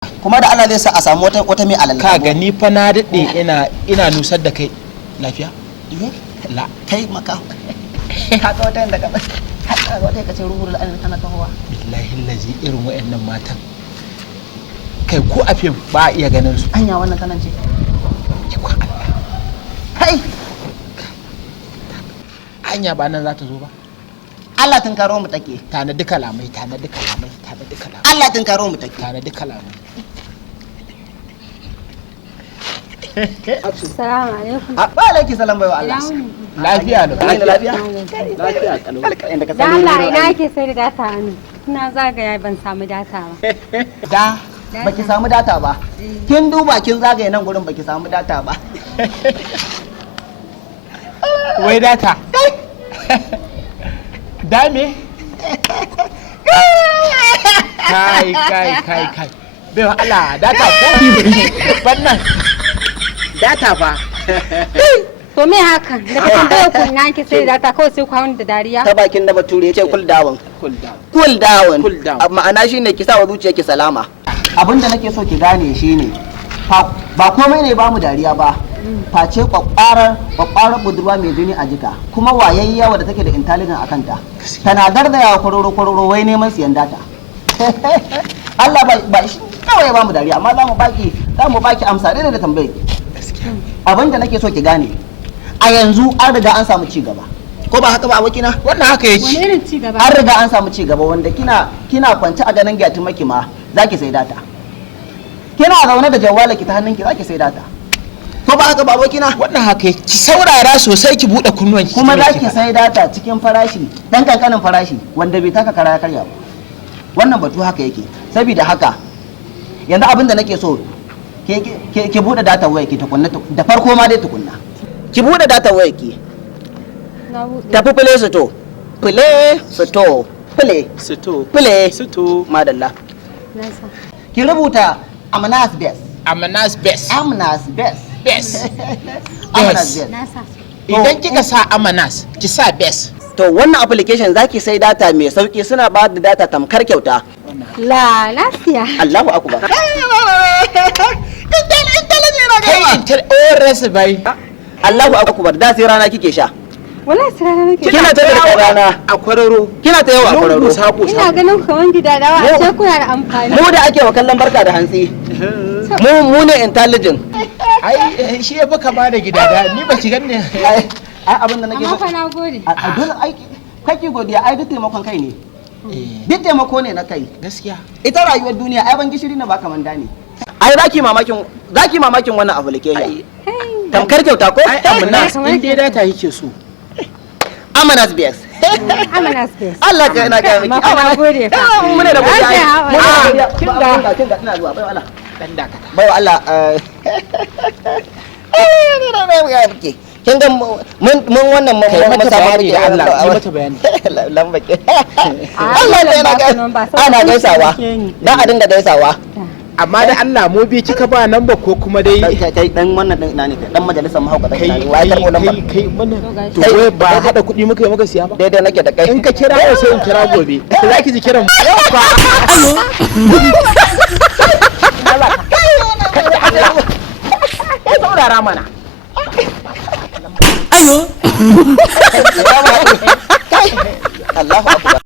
kuma da Allah zai sa a samu wata mai alalla. Ka gani fa na daɗe ina nusar da kai lafiya? La kai maka. Haka wata yanda ka haka wata kace ruhul al'an kana kawowa. Billahi lazi irin wayannan matan. Kai ko a fim ba a iya ganin su. Anya wannan kanan ce. Kai Anya ba nan za ta zo ba. Allah tun karo mu take. Tanadi kalamai, tanadi kalamai, tanadi kalamai. Allah tun karo mu take. Tanadi kalamai. Assalamu alaikum. Wa alaikum salam bai wa Allah. Lafiya ne. Lafiya. Lafiya kalau. Da Allah ina ake sai da data ne. Ina zagaya ban samu data ba. Da baki samu data ba. Kin duba kin zagaye nan gurin baki samu data ba. Wai data. Dame? Kai. Bai wa Allah data ko bannan. Data fa. To me hakan? Da ka tambaye ku ina ake sai da data kawai sai ku hawo da dariya. Ta bakin da bature ya ce cool down. Cool down. Ma'ana shine ki sa wa zuciyarki salama. Abinda nake so ki gane shine ba komai ne ba mu dariya ba. Face kwakwarar budurwa mai jini a jika kuma wayayya wadda take da intelligence a kanta tana gardayawa kwaroro wai neman siyan data. Allah ba shi kawai ya bamu dariya amma za mu baki amsa daidai da tambaye. Abinda nake so ki gane a yanzu an riga an samu ci gaba ko ba haka ba abokina? Wannan haka yake. Wani irin ci gaba? An riga an samu ci gaba wanda kina kwance a ganin gyatu maki ma zaki sai data. Kina zaune da jawwala ki ta hannunki zaki sai data. Ko ba haka ba abokina? Wannan haka yake. Ki saurara sosai ki bude kunnuwan ki. Kuma zaki sai data cikin farashi dan kankanin farashi wanda bai taka kara ya karya ba. Wannan batu haka yake. Saboda haka yanzu abin da nake so ki bude data wayarki tukunna da farko ma dai tukunna. Ki bude data wayarki. Na buɗe. Tafi Play Store. Madalla. Na sa. Ki rubuta Amanas Best. Amanas best. Amanas Best. Best. Amanas Best. Na sa. Idan kika sa Amanas, ki sa best. To wannan application zaki sai data mai sauki suna ba da data tamkar kyauta. La lafiya. Allahu akbar. Kai intel ores bai. Allahu akbar da sai rana kike sha. Wallahi sai rana nake. Kina ta da rana a kwararo. Kina ta yawa a kwararo. Ina ganin kaman gidadawa a ce kuna da amfani. Mu da ake wa kallon barka da hantsi. Mu ne intelligent. Ai shi ya fi kama da gidada ni ba ki ganne. Ai abin da nake Amma fa na gode. a dole ai kake godiya ai duk taimakon kai ne. Duk taimako ne na kai. Gaskiya. Ita rayuwar duniya ai ban gishiri na baka manda ne. Ai zaki mamakin wannan application. Tamkar kyauta ko? Ai Amanas in dai data yake so. Amanas Best. Amanas Best. Allah ka ina ga miki. Amma fa na gode fa. Mu ne da godiya. kinga ina zuwa bai Allah. Dan dakata. Bai Allah. Kin ga mun wannan mun mata bayani da Allah, yi mata bayani. Lamba ke. Allah ne ana gaisawa. Dan a dinga gaisawa. Amma da Allah mu bi kika ba namba ko kuma dai kai dan wannan din ina ne dan majalisar mahaukata ina kai ne wai karbo namba kai mana to wai ba hada kuɗi muka yi maka siya ba daidai nake da kai in ka kira yau sai in kira gobe za ki ji kiran yau fa kai saurara mana Allahu akbar